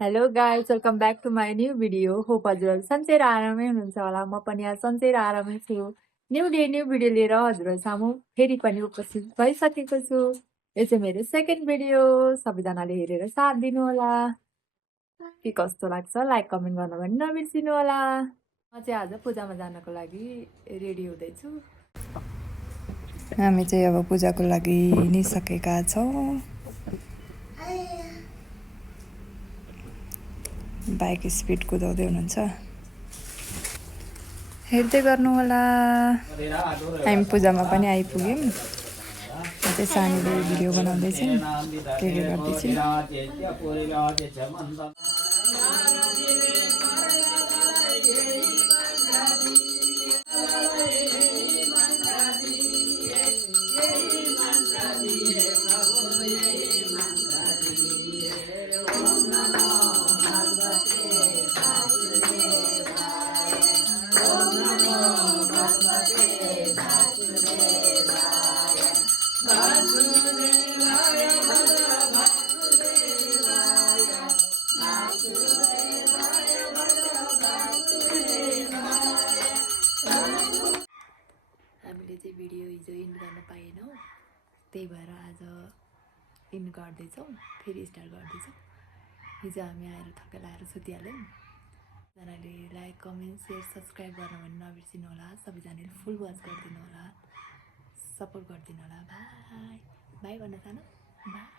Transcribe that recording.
Hello guys welcome back to my new video hope हजुरहरू सन्चै र आरामै हुनुहुन्छ होला। म पनि यहाँ सन्चै र आरामै छु। न्यू डे न्यू भिडियो लिएर हजुरहरू सामु फेरि पनि उपस्थित भइसकेको छु। यो चाहिँ मेरो सेकेन्ड भिडियो। सबैजनाले हेरेर साथ दिनु होला। के कस्तो लाग्छ लाइक कमेन्ट गर्न पनि नबिर्सिनु होला। म चाहिँ आज पूजामा जानको लागि रेडी हुँदैछु। हामी चाहिँ अब पूजाको लागि निसकेका छौँ। बाइक स्पिड कुदाउँदै हुनुहुन्छ, हेर्दै गर्नु होला। हामी पूजामा पनि आइपुग्यौँ। चाहिँ सानीले भिडियो बनाउँदैछन्, के गर्दैछन्। हामीले चाहिँ भिडियो हिजो इन गर्न पाएनौँ, त्यही भएर आज इन गर्दैछौँ, फेरि स्टार्ट गर्दैछौँ। हिजो हामी आएर थकेर आएर सुतिहाल्यौँ। सबैजनाले लाइक कमेन्ट सेयर सब्सक्राइब गर्न पनि नबिर्सिनु होला। सबैजनाले फुल वाच गरिदिनु होला, सपोर्ट गरिदिनु होला। बाई बाई भन्न चाहनु। बाई।